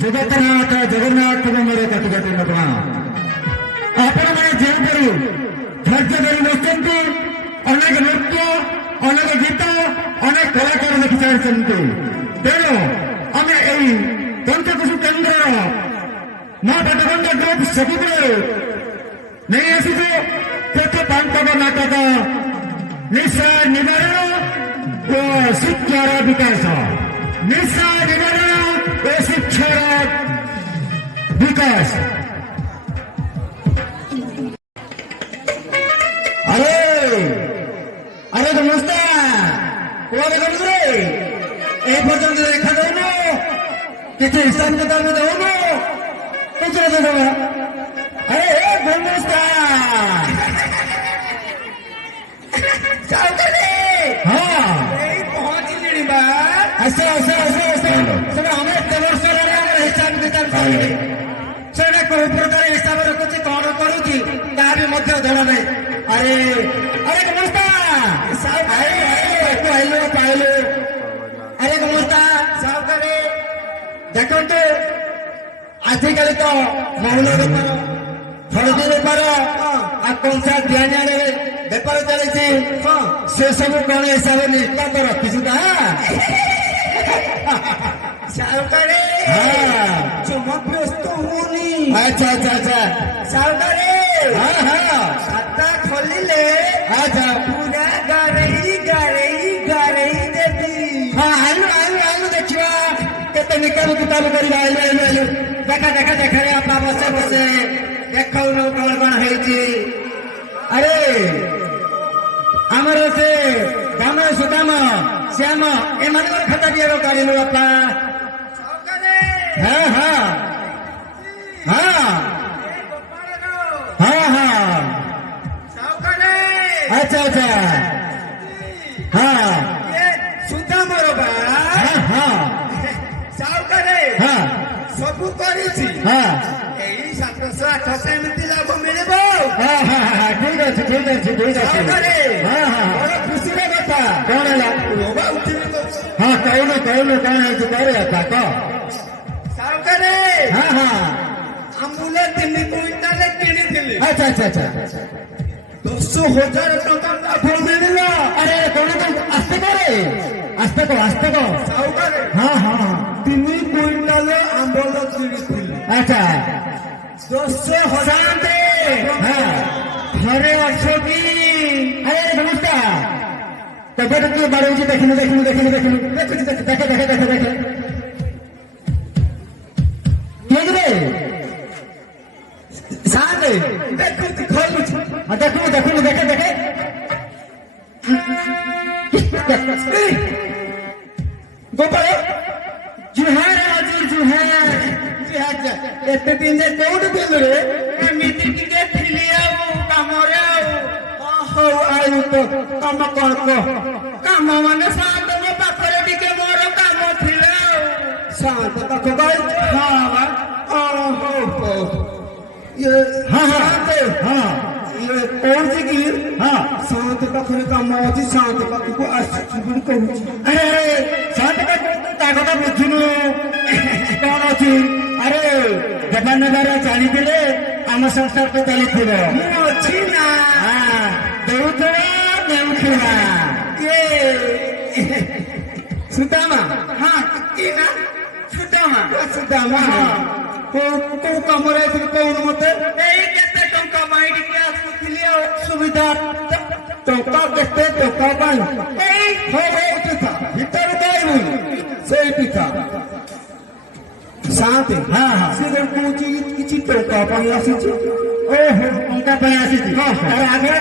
जगतनाथ जगन्नाथ मेरे कटि कटि नटवा आपण मैंने जो धैर्य धरी बसते अनेक नृत्य अनेक गीत अनेक कलाकार देखी सारी तेणु आम यही पंचकोश केन्द्र माँ बटबंध ग्रुप सब नहीं आसुचु प्रति पांचव नाटक निशा निवारण और शिक्षार विकास निशा निवारण और शिक्षार विकास। अरे अरे नमस्ते ए पर्यटन देखा दौन कि हिसाब किताब दौन कुछ अरे नमस्कार हाँ पहुंचली आस आस आस आस हम एत वर्ष हिसाब किताब से कौ प्रकार हिसाब रखुची कौन करुची ता भी धरा नहीं। अरे अरे नमस्कार पाइलु पाइलु अरे नमस्कार सावकारी देखो आजिकल तो मौल बेपार हलदी बेपार आ कंसा दिया बेपार चलती से सब कौन हिसाब निष्पात रखी सावकारी व्यस्त होनी। अच्छा अच्छा अच्छा सावकारी हाँ हाँ खाता खोलिले अच्छा पूरा गारई गारई गारई देवी हाँ आलू आलू आलू देखिए केते निकाल किताब कर आलू आलू आलू देखा देखा देखा अपना बसे बसे देख कौन कौन है। अरे आमर से दाम सुदाम श्याम एम खाता दिए गाड़ी लो अपना हाँ हाँ हाँ हाँ हाँ अच्छा अच्छा हाँ सुदाम हाँ हाँ सावकारे हाँ सबू करी हाँ यही 700-800 एमती लाभ मिले हाँ हाँ हाँ ठीक अच्छे ठीक अच्छे ठीक अच्छे हाँ हाँ खुशी कथा कौन है हाँ कौन कौन कौन है करे था कह सावकारे हाँ हाँ आमूल 3 क्विंटाल किणी अच्छा अच्छा अच्छा 10,000 टका मिल अरे कौन आस्ते को आस्ते को सावकारे हाँ हाँ 3 क्विंटाल आंबल किणी अच्छा 10,000 हाँ हरे वर्ष की अरे नमस्कार तब तक बड़े देखिए देखिए देखिए देखिए देखे देखे देखे देखे देखो देखो देखे देखे गोपाल जुहार हाजिर जुहार एते दिन जे कोड दिल रे मिति टिके थिली काम रे हो आयु तो काम कर को काम माने सात मो पाखरे टिके मोर काम थिला सात पाख गई हां ओहो ये हाँ हाँ हाँ ये कौन सी की हाँ शांत पाखरे काम अच्छी शांत पाख को आश्चर्य कहूँ अरे शांत पाख बुझुनु कौन अच्छी अरे देवानगर जानी आम संसार तो चली अच्छी ना हाँ देउथुआ ये सुदामा हाँ की ना सुदामा सुदामा को कमरे कौन मते केते टंका माइडी के आसुथिली सुविधा टंका केते टंका पाई हो उठा भीतर गायबु सेई पिता शांति हाँ हाँ से पूछी किसी टंका पाई आसीची ओहो टंका पाई आसीची अरे आगे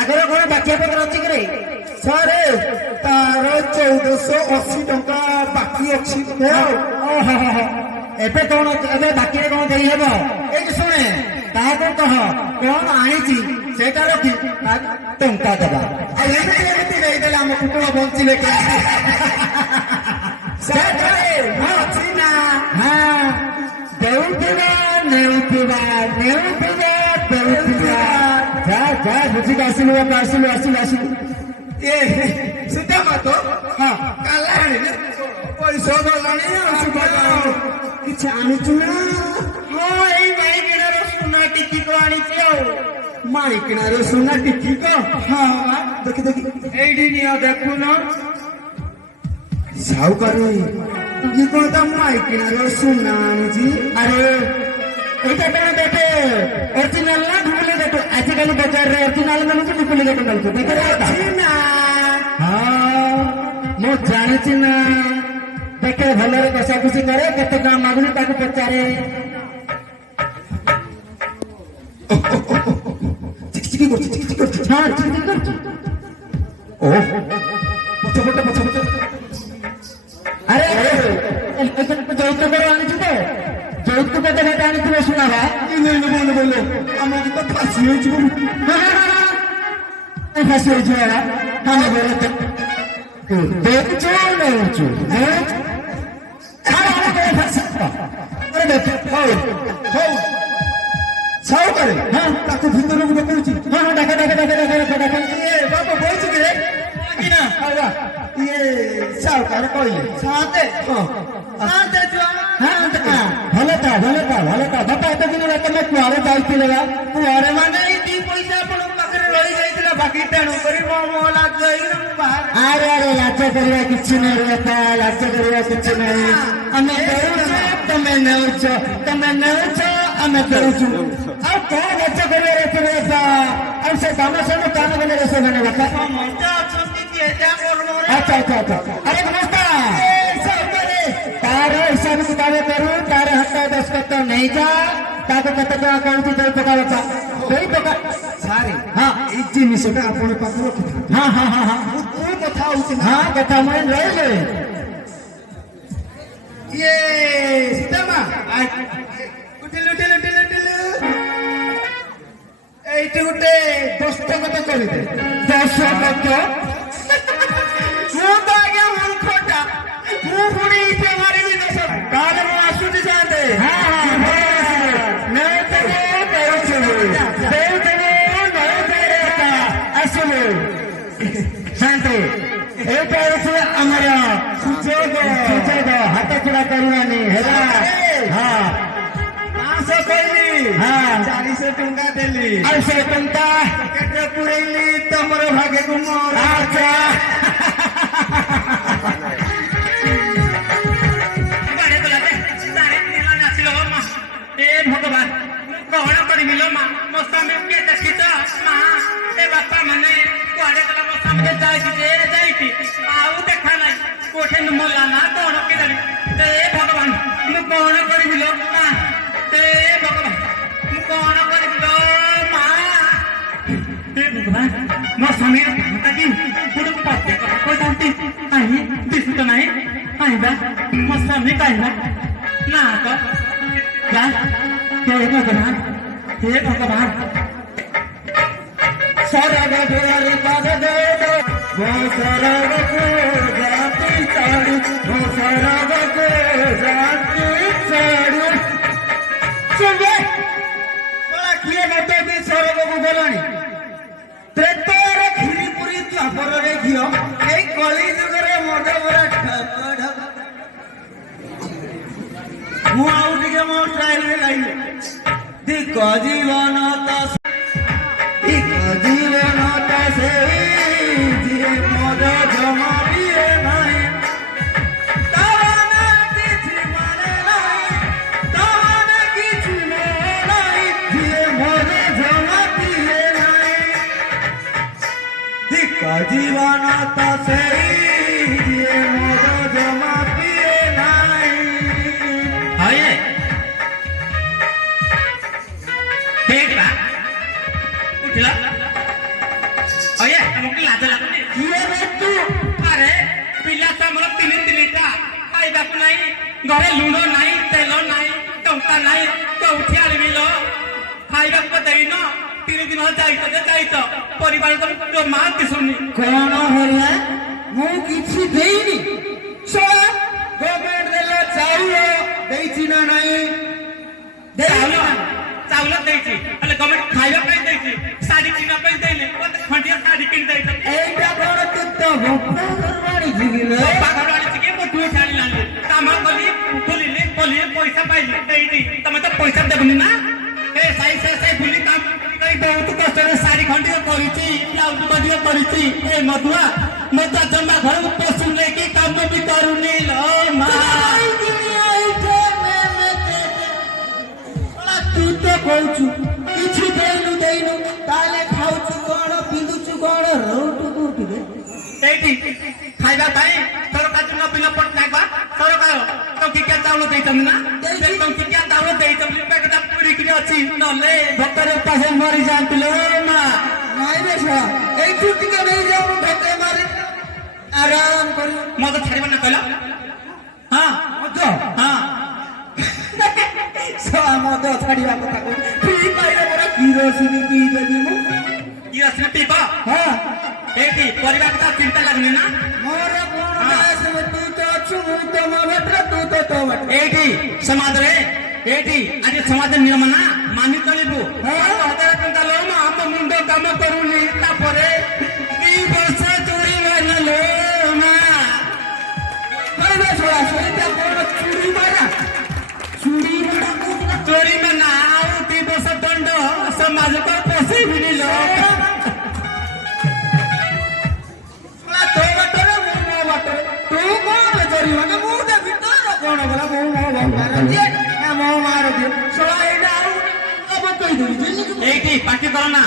आगे कोन बाकी पत्र अछि करे सारे तार 1480 टंका बाकी अछि ओहो एबे कौन एबे बाकी कौन देई हेबो ए सुने ताहा को कह कौन आनीची सेटा रखी टंका देबा आ एते देई देला हम कुटुंब बंचिले के सेटा हां चिना हां देउतिबा नेउतिबा नेउतिबा देउतिबा जा जा बुझी आसिलु आसिलु आसिलु आसिलु ए सुता मतो हां काला पैसा गलानी କିଛି ଆଣିଛୁ ନା? ହଁ ଏଇ ମାଇକିଣାର ସୁନା ଟିକିକ ଆଣିଛି ଆଉ। ମାଇକିଣାର ସୁନା ଟିକିକ? ହଁ ଦେଖି ଦେଖି ଏଇଠି ନିଅ ଦେଖୁନ। ସାଉକାରୀ ଇଏ କଣ ତା ମାଇକିଣାର ସୁନା ଆଣିଛି? ଆରେ ଏଇଟା କଣ ଦେଖେ ଅରିଜିନାଲ ନା ଡୁପ୍ଲିକେଟ? ଆଜିକାଲି ବଜାରରେ ଅରିଜିନାଲ ମିଳୁଛି ଡୁପ୍ଲିକେଟ ମିଳୁଛି ଦେଖେ ନା। ହଁ ମୁଁ ଜାଣିଛି ନା। ଦେଖେ ଭଲରେ କଷାକଷି କରେ କେତେ ଟଙ୍କା ମାଗୁନି ତାକୁ ପଚାରେ। ଚିକିଚିକି କରୁଛି ଚିକିଚିକି କରୁଛି। ହଁ ଚିକିଚିକି କରୁଛି। ଓହୋ ପଛପଟେ ପଛପଟେ। ଆରେ ଯୌତୁକ ଆଣିଛୁ ତ? ଯୌତୁକ ଦେବାଟା ଆଣିଥିବେ ଶୁଣାବା। ବୋଲ ଆମକୁ ତ ଫାଶୀ ହେଇଯିବ। ଫାଶୀ ହେଇଯିବ ଆମେ ବୋଲ ଦେଖୁଛୁ ନେଉଛୁ ସାଉକାରେ ତାକୁ ଭିତରକୁ ଡକଉଛି। ହଁ ଡାକ ଡାକ ଡାକ ଡାକ ଡାକ ଡାକ। ଇଏ ବାବୁ ବଇଛୁ କିରେ? ଇଏ ସାଉକାର କହିଲେ ସାତେ। ହଁ ସାତେ ଭଲ ତା ବାପା ଏତେ ଦିନ ତମେ କୁଆଡେ ଯାଇଥିଲେ ବା? କୁଆଡେ ମାନେ ଏଇ ଦି ପଇସା ଆପଣଙ୍କ ପାଖରେ ରହିଯାଇଥିଲା ବାକି ତେଣୁ କରି ମୋ ଲାଜ ହେଇକିନା ମୁଁ ବାହାର। ଆରେ ଲାଜ କରିବା କିଛି ନାହିଁ ବାପା, ଲାଜ କରିବା କିଛି ନାହିଁ। ଆମେ ଦେଉଛୁ ତମେ ନେଉଛ, ଆମେ ଦେଉଛୁ। ଆଉ କଣ ଲାଜ କରିବାର ଅଛି ବାପା? ଆଉ ସେ କାମ ସବୁ କାମ କଲେ ସେମାନେ ବାପା ଆଚ୍ଛା ଆଚ୍ଛା ଆଚ୍ଛା। ଆରେ ନମସ୍କାର। ତାର ହିସାବ କିତାବ କରୁ, ତାର ହାତ ଦସ୍ତଖତ ନେଇଯା, ତାକୁ କେତେ ଟଙ୍କା କହୁଛି ଦେଇ ପକା ବାପା ଦେଇ ପକା। ସାରେ ହଁ ଏଇ ଜିନିଷଟା ଆପଣ ପାଖରେ ରଖିଥାନ୍ତି। ହଁ ମୁଁ କଥା ହଉଛି। ହଁ କଥା ମୁଁ ରହିଲେ ଇଏ ସୀତାମା ଉଠିଲୁ ଏଇଠି ଗୋଟେ ଦସ୍ତଖତ କରିଦେ। ଦସ୍ତଖତ? ମୁଁ ତ ଆଜ୍ଞା ମୂର୍ଖଟା, ମୁଁ ପୁଣି ଇଟେ ମାରିବି ଦଶ। ତାହେଲେ ମୁଁ ଆସୁଛି ସାଥେ। ଆସିବୁ ଶାନ୍ତି। ଏଇଟା ହଉଛି ଆମର ସୁଯୋଗ ହାତ ଛଡା କରିବାନି ହେଲା। ହଁ 500 କହିଲି, 400 ଟଙ୍କା ଦେଲି, ଆଉ 100 ଟଙ୍କା ପକେଟରେ ପୁରେଇଲି ତମର ଭାଗ୍ୟକୁ ମୋର। ଆଚ୍ଛା ଭଗବାନ କଣ କରିବି ଲୋ ମା? ମୋ ସ୍ୱାମୀ କିଏ ଦେଖିଛ ମା? ଏ ବାପା ମାନେ କୁଆଡେ ଗଲା? ମୋ ସ୍ୱାମୀ ଯାଇଛି ଆଉ ଦେଖା ନାହିଁ। କୋଠେ ମଲା ନା କଣ କେଜାଣି? ଏ ଭଗବାନ ମୁଁ କଣ କରିବି ଲୋ ମା? ଏ ଭଗବାନ ମୁଁ କଣ କରିବି ଲୋ ମା? ଏ ଭଗବାନ ମୋ ସ୍ୱାମୀ କି ଗୋଟେ ପତ୍ୟ କଥା କହିଥାନ୍ତି। କାହିଁ ଦିଶୁ ତ ନାହିଁ। କାହିଁବା ମୋ ସ୍ୱାମୀ କାହିଁବା ନା ତ हे भगवान सरग दुआरी पद दे वो सरग को जाती साड़ी, वो सरग को जाती साड़ी। सुनिए बड़ा किए गते भी सरग को गलानी त्रेतर खीरी पुरी द्वापर रे घियो एई कली जुगरे मद बरा ढक ढक। ମୁଁ ଆଉ ଟିକେ ମୋ ଷ୍ଟାଇଲରେ ଗାଇଲି। ଦିକ ଜୀବନ ତ ସେଇ ଯିଏ ମୋର ଜମା ପିଏ ନାହିଁ। ତାମାନେ କିଛି ମାନେ ନାହିଁ, ଯିଏ ମୋର ଜମା ପିଏ ନାହିଁ। ଦିକ ଜୀବନ ତ ସେଇ ଯିଏ ମୋର ଜମା ପିଏ ନାହିଁ। ଉଠିଲା ତମକୁ ଲାଜ ଲାଗୁନି? ଆରେ ପିଲା ତ ଆମର ତିନିଟା, ଖାଇବାକୁ ନାହିଁ, ଘରେ ଲୁଣ ନାହିଁ, ତେଲ ନାହିଁ, ଟଙ୍କା ନାହିଁ, କୋଉଠି ଆଣିବି ଲୋ? ଖାଇବାକୁ ଦେଇନ, 3 ଦିନ ଯାଇଛ ପରିବାର ଜମା ଦିଶୁନି। କଣ ହେଲା? ମୁଁ କିଛି ଦେଇନି। ଗଭର୍ଣ୍ଣମେଣ୍ଟ ଦେଲା ଚାଉଳ ଦେଇଛି ନା ନାହିଁ? ଚାଉଳ ଦେଇଛି, ହେଲେ ଗଭର୍ଣ୍ଣମେଣ୍ଟ ଖାଇବା ପାଇଁ ଦେଇଛି, ଶାଢୀ କିଣିବା ପାଇଁ ଦେଇନି। ମତେ ଖଣ୍ଡିଆ ଶାଢୀ କିଣି ଦେଇଛ। ଏଇଟା କଣ ତୁ ତ ବାପା ଘର ଆଣିଛି କି? ବାପା ଘର ଆଣିଛି କି? ମୁଁ ଟୁଏ ଛାଡ଼ିଲାନି କାମ କଲି ଖୋଲିଲି गली पैसा पाइली एठी तमे तो पैसा देबनी ना ए साई बुली काम करी बहुत कष्ट रे साड़ी खंडी करिछि ब्लाउज बदियो करिछि ए मधुआ मत जम्मा घर में पसुन लेके काम भी करूनी लो मां तू तो कहू किसी देनु ताले खाऊ कौन पिंधु कौन रोटू कोठी दे एठी खाइबा भाई सरकार न बिना पट नाइबा सरकार तो किया चावल देइतन ना से तो किया चावल देइतन पैकेट पूरी कि अछि नले भक्तर पासे मरि जान लो ना नहीं रे छा एई छुट्टी के नहीं जाऊ भक्ते मारे आराम कर मत छाड़ीबा ना कहला हां मत हां सो मत छाड़ीबा କଥା पी पाइले मोर किरोसिन पी देबी मु किरोसिन पीबा हां एठी परिवार का चिंता लगनी ना मोर कोन दास में तू तो छु मु तो मबट तू तो बट एठी समाज रे एठी आज समाज नियम ना मानि चलिबु हां 1000 टका लो ना हम मुंडो काम करूनी ता परे 2 वर्ष चोरी मारलो ना अरे छोरा सोइता कोन चूड़ी मारा चोरी में ना आउ 2 वर्ष दंड समाज को पोसे भी नहीं लो तो बटरे मु बटरे तू कोन चोरी माने मु दे भीतर कोन बोला मु मार जे मु मार दे सोला एडा अब कहि दे एठी पाटी कर ना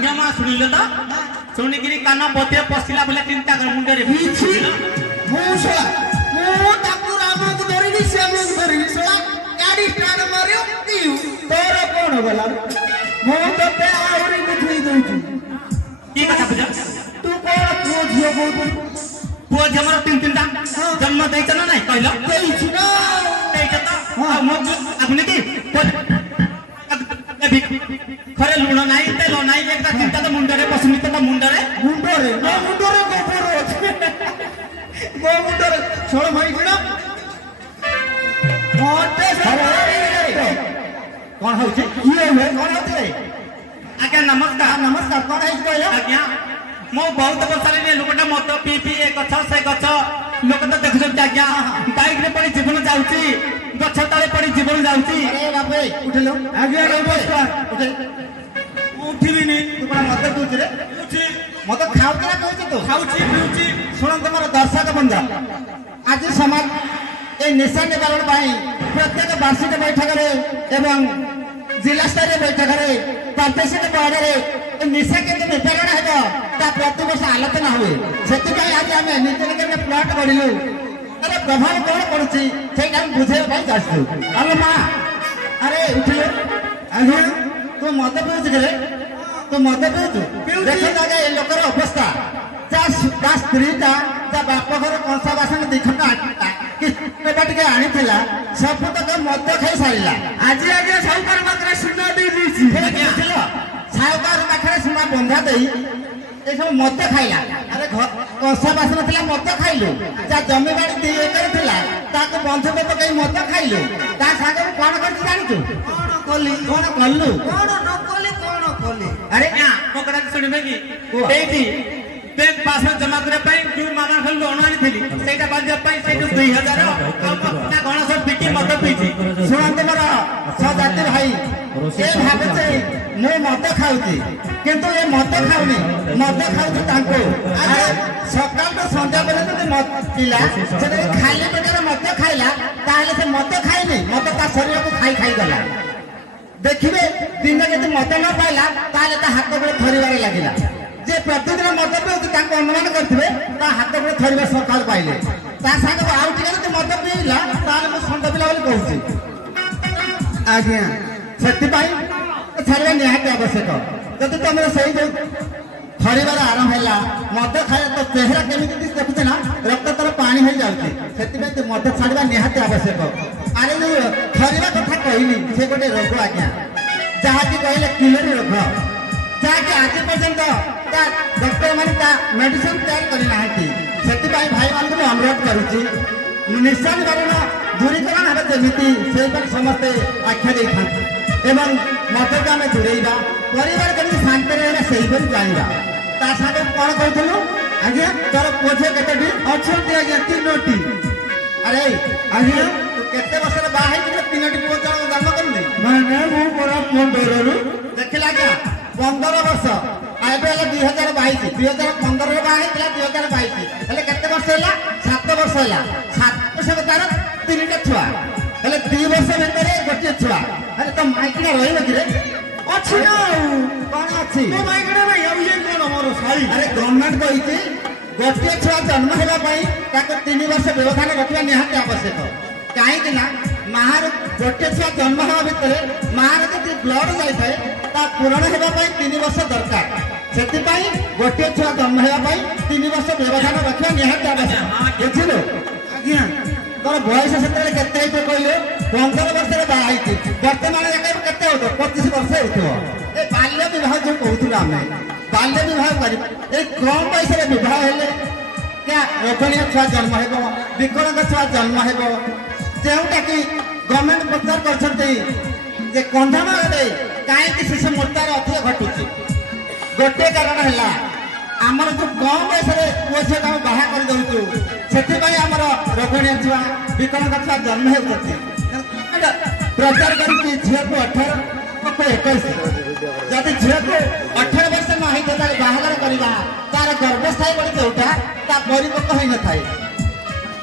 नियम सुनिलो तो सुनिगिरी कान बते पसिला बोले चिंता कर मुंडे रे मु सोला मु ताकू राम को धरिनी से मु धरिनी सोला गाड़ी स्टार्ट मारियो दिउ तोर कोन बोला मु तो पे आउरी बुझी दउछु की कथा बुझा तू कोन पुओ झियो बोल पुओ झमर 3 टा जन्म देइछ ना नाही कहलो देइछ ना देइछ त मो आपने की खरे लुण नाही तेल नाही एकटा चिंता तो मुंडरे पसुनी तो मुंडरे गो मुंडरे छोड़ भाई गुण मोटे कौन होचे किए हुए कौन होते आज्ञा नमस्कार नमस्कार कौन है कहया आज्ञा मो बहुत बसारे ने लोकटा मत पी ए गछ से गछ लोक तो देखु आज्ञा बाइक रे पड़ी जीवन जाउची गछ तळे पड़ी जीवन जाउची अरे बापे उठलो आज्ञा नमस्कार उठे उठिबी नी तू कोन मत दूछ रे उठी मत खाउ केना कहछ तो खाउची पिउची सुन तमर दर्शक बंदा आज समाज ए निशा निवारण पाई प्रत्येक वार्षिक बैठक रे एवं जिला स्तरीय बैठक रे प्रादेशिक बोर्ड रे निशा के निवारण हेबो ता प्रति वर्ष आलोचना हुए सेति भाई आज हमें निजे निजे प्लॉट करिलु अरे प्रभाव कोन पड़छि सेटा हम बुझे भाई जासु अरे मां अरे उठियो आज्ञा तू मत पिउछ रे तू मत पिउछ देखो जागे ए लोकर अवस्था ता स्त्री ता बाप घर कंसा बासन दिखटा आटा कि के आनी थिला सब तक मद खाई सारिला आज आगे साउकार मात्रा सुना दे दिछि देखिलो साउकार मात्रा सुना बंधा देई ए सब मद खाइला अरे कंसा बासन थिला मद खाइलु जा जमी बाड़ी 2 एकर थिला ताको बंधु को कई मद खाइलु ता सागे कोन करछि जानिछु कोन कल्लु कोन न कोली अरे या कोकड़ा सुनिबे की एठी बैंक पास में जमा करे पाई जो मामा खल लोन आनी थी सेटा बाज पाई से 2000 ना कोन सब पिटी मत पीची सुनते मरा सजाते भाई ए भाबे से मो मद खाउती किंतु ए मद खाउनी मद खाउती तांको अरे सकाल तो संध्या बेले तो मद पिला से खाली पेटरे मद खाइला ताले से मद खाइनी मद ता शरीर को खाई गला देखिबे दिन के मद न पाइला ताले ता हाथ को थरीबारे लागिला जे प्रतिदिन मद पिउती तांको अनुमान करथिबे ता हाथ को थरीबा सकाल पाइले ता संग आउ टिके तो मद पिइला ताले मो संध्या पिला बोली कहूची आज्ञा सेति पाई थरीबा निहाती आवश्यक जदि तमरे सही जो थरीबार आरंभ हैला मद खाए तो चेहरा केमिति देखुछ ना रक्त तर पानी हो जाउची सेति पे मद छाड़बा निहाती आवश्यक अरे जो थरीबा कथा कहिनी से गोटे रोग आज्ञा जहा कि कहले किलोरी रोग जहा कि आज पर्यंत ता डॉक्टर माने ता मेडिसिन तैयार करि नाहती सेति भाई भाई मान को अनुरोध करूची निशा निवारण दूरीकरण हेबे जेमिति से पर समस्त आख्या दे था एवं मद का में जुड़ेइबा परिवार केमि शांति रहना सही पर जानिबा ता साथे कोन कहथलु आज्ञा तोर पोछे केतेडी अछंती आज्ञा 3टी अरे आज्ञा କେତେ ବର୍ଷରେ ବାହା ହେଇକି ତିନୋଟି ପୁଅ ଜନ୍ମ କରିଲି? ମାନେ ମୁଁ ପରା 15ରୁ ଦେଖିଲା ଆଜ୍ଞା 15 ବର୍ଷ ଆଉ ଏବେ ହେଲା 2022 2015ରେ ବାହା ହେଇଥିଲା 2022 ହେଲେ କେତେ ବର୍ଷ ହେଲା? 7 ବର୍ଷ ହେଲା। 7 ବର୍ଷ ତାର 3ଟା ଛୁଆ ହେଲେ 2 ବର୍ଷ ଭିତରେ ଗୋଟିଏ ଛୁଆ। ହେଲେ ତ ମାଇକିନା ରହିବ କିରେ? ଅଛି ନା ଆଉ କଣ ଅଛି? ମୋ ମାଇକିନା ଭାଇ ଆଉ ଇଏ କଣ ମୋର ଶାଳୀ? ଆରେ ଗଭର୍ଣ୍ଣମେଣ୍ଟ କହିଛି ଗୋଟିଏ ଛୁଆ ଜନ୍ମ ହେବା ପାଇଁ ତାକୁ 3 ବର୍ଷ ବ୍ୟବଧାନ ରଖିବା ନିହାତି ଆବଶ୍ୟକ। କାହିଁକି ନା ମାର ଗୋଟିଏ ଛୁଆ ଜନ୍ମ ହେବା ଭିତରେ ମାର ଯଦି ବ୍ଲଡ ଯାଇଥାଏ ତା ପୂରଣ ହେବା ପାଇଁ 3 ବର୍ଷ ଦରକାର। ସେଥିପାଇଁ ଗୋଟିଏ ଛୁଆ ଜନ୍ମ ହେବା ପାଇଁ 3 ବର୍ଷ ବ୍ୟବଧାନ ରଖିବା ନିହାତି ଆବଶ୍ୟକ। ବୁଝିଲୁ? ଆଜ୍ଞା ତୋର ବୟସ ସେତେବେଳେ କେତେ ହେଇଥିବ କହିଲେ? 15 ବର୍ଷରେ ବାହା ହେଇଛି। ବର୍ତ୍ତମାନ କେତେ ହଉଥିବ? 25 ବର୍ଷ ହେଉଥିବ। ଏ ବାଲ୍ୟ ବିବାହ ଯୋଉ କହୁଥିଲୁ ଆମେ ବାଲ୍ୟ ବିବାହ କରିବା ଏଇ କମ ବୟସରେ ବିବାହ ହେଲେ ରୋଗଣୀୟ ଛୁଆ ଜନ୍ମ ହେବ, ବିକଳାଙ୍ଗ ଛୁଆ ଜନ୍ମ ହେବ। ଯେଉଁଟା କି ଗଭର୍ଣ୍ଣମେଣ୍ଟ ପ୍ରଚାର କରିଛନ୍ତି ଯେ କନ୍ଧମାଳରେ କାହିଁକି ଶିଶୁ ମୃତ୍ୟୁର ଅଧିକ ଘଟୁଛି? ଗୋଟିଏ କାରଣ ହେଲା ଆମର ଯୋଉ କମ ବୟସରେ ପୁଅ ଝିଅକୁ ଆମେ ବାହା କରିଦଉଛୁ ସେଥିପାଇଁ ଆମର ରୋଗଣୀୟ ଛୁଆ ବିକଳାଙ୍ଗ ଛୁଆ ଜନ୍ମ ହେଉଛନ୍ତି। ପ୍ରଚାର କରିଛି ଝିଅକୁ 18 21। ଯଦି ଝିଅକୁ 18 ବର୍ଷ ନ ହେଇଥାଏ ତାହେଲେ ବାହାଘର କରିବା ତାର ଗର୍ଭସ୍ଥାୟୀ ବଳି ଯୋଉଟା ତା ପରିପକ୍ୱ ହୋଇନଥାଏ।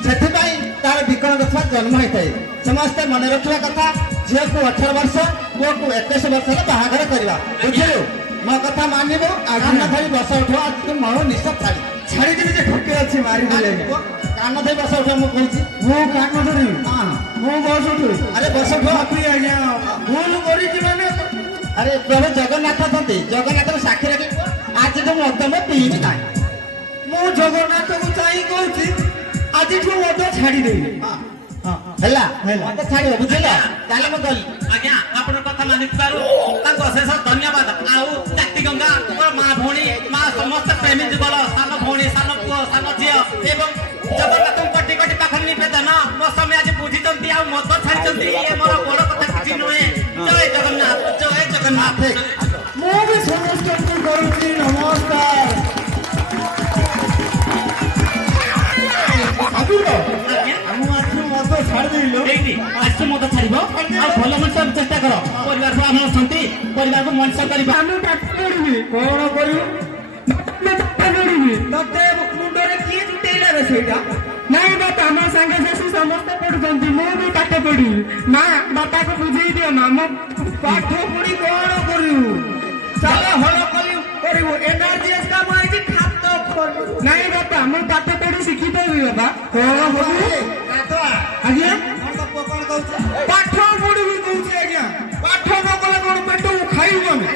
ସେଥିପାଇଁ ତାର ବିକଳାଙ୍ଗ ଛୁଆ ଜନ୍ମ ହେଇଥାଏ। ସମସ୍ତେ ମନେ ରଖିବା କଥା ଝିଅକୁ 18 ବର୍ଷ ପୁଅକୁ 21 ବର୍ଷ ହେଲେ ବାହାଘର କରିବା। ବୁଝିଲୁ? ମୋ କଥା ମାନିବୁ କାନ ଧରି ବସ ଉଠିବ। ଆଜି ମୋର ନିଶ ଛାଡ଼ିଦେବି ଯେ ଠକେ ଅଛି ମାରିଦେଲେ। କାନ ଧରି ବସ ଉଠିବ। ମୁଁ କହୁଛି ମୁଁ କାନ ଧରିବି ହଁ ମୁଁ ବସ ଉଠିବି। ଆରେ ବସ ଉଠିବ। ଆଜ୍ଞା ଭୁଲ କରିଛି ମାନେ ଆରେ ପ୍ରଭୁ ଜଗନ୍ନାଥ ଅଛନ୍ତି ଜଗନ୍ନାଥଙ୍କୁ ସାକ୍ଷୀ ରଖି ଆଜିଠୁ ମୁଁ ଅଦମ ପିଇବି ନାହିଁ। ମୁଁ ଜଗନ୍ନାଥକୁ ଚାହିଁ କହୁଛି ଆଜିଠୁ ମଧ୍ୟ ଛାଡ଼ିଦେବି। ହେଲା ମତେ ଛାଡ଼ିବ ବୁଝିଲ? ତାହେଲେ ମୁଁ ଗଲି। ଆଜ୍ଞା ଆପଣଙ୍କ କଥା ମାନିଥିବାରୁ ତାଙ୍କୁ ଅଶେଷ ଧନ୍ୟବାଦ। ଆଉ ଜାତି ଗଙ୍ଗା ମା ଭଉଣୀ ମା ସମସ୍ତ ପ୍ରେମୀ ଯୁଗଳ ସାନ ଭଉଣୀ ସାନ ପୁଅ ସାନ ଝିଅ ଏବଂ ଜଗନ୍ନାଥଙ୍କୁ କୋଟି କୋଟି ପାଖରେ ନିବେଦନ ମୋ ସ୍ୱାମୀ ଆଜି ବୁଝିଛନ୍ତି ଆଉ ମତ ଛାଡ଼ିଛନ୍ତି। ଇଏ ମୋର ବଡ଼ କଥା କିଛି ନୁହେଁ। ଜୟ ଜଗନ୍ନାଥ ଜୟ ଜଗନ୍ନାଥ। ମୁଁ ବି ସମସ୍ତଙ୍କୁ କରୁଛି ନମସ୍କାର। ମୁଁ ଆଜି ମଦ ଛାଡ଼ିଦେଇଲ ଏଇଠି ଆଜି ମତ ଛାଡ଼ିବ ଆଉ ଭଲ ମଣିଷ ଚେଷ୍ଟା କର। ପରିବାର ସବୁ ଆମର ଅଛନ୍ତି ପରିବାରକୁ ମଣିଷ କରିବା। ଆମେ ପାଠ ପଢିବି କଣ କରିବୁ? ଆମେ ପାଠ ପଢିବି ତତେ ମୁଣ୍ଡରେ କିଏ ଜୁଟେଇଲା ରେ ସେଇଟା? ନାଇଁ ବାପା ମୋ ସାଙ୍ଗସାଥି ସମସ୍ତେ ପଢୁଛନ୍ତି ମୁଁ ବି ପାଠ ପଢିବି। ମା ବାପାକୁ ବୁଝେଇ ଦିଅ ମା ମୁଁ ପାଠ ପଢି କଣ କରିବୁ? ଚାଲ ହଳ କରିବୁ ଏନର୍ଜିଏସ୍ କାମ ହେଇଛି ଖାତ କରିବୁ। ନାଇଁ ବାପା ମୁଁ ପାଠ ପଢି ଶିଖିପାରିବି ବାପା। କଣ କରିବୁ? ଆଜ୍ଞା କଣ କହୁଛ? ପାଠ ପଢିବି କହୁଛି ଆଜ୍ଞା। ପାଠ ନ କଲେ କଣ ପେଟକୁ ଖାଇବନି?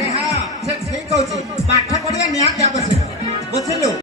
ସେ ଠିକ କହୁଛି ପାଠ ପଢିବା ନିହାତି ଆବଶ୍ୟକ। ବୁଝିଲୁ?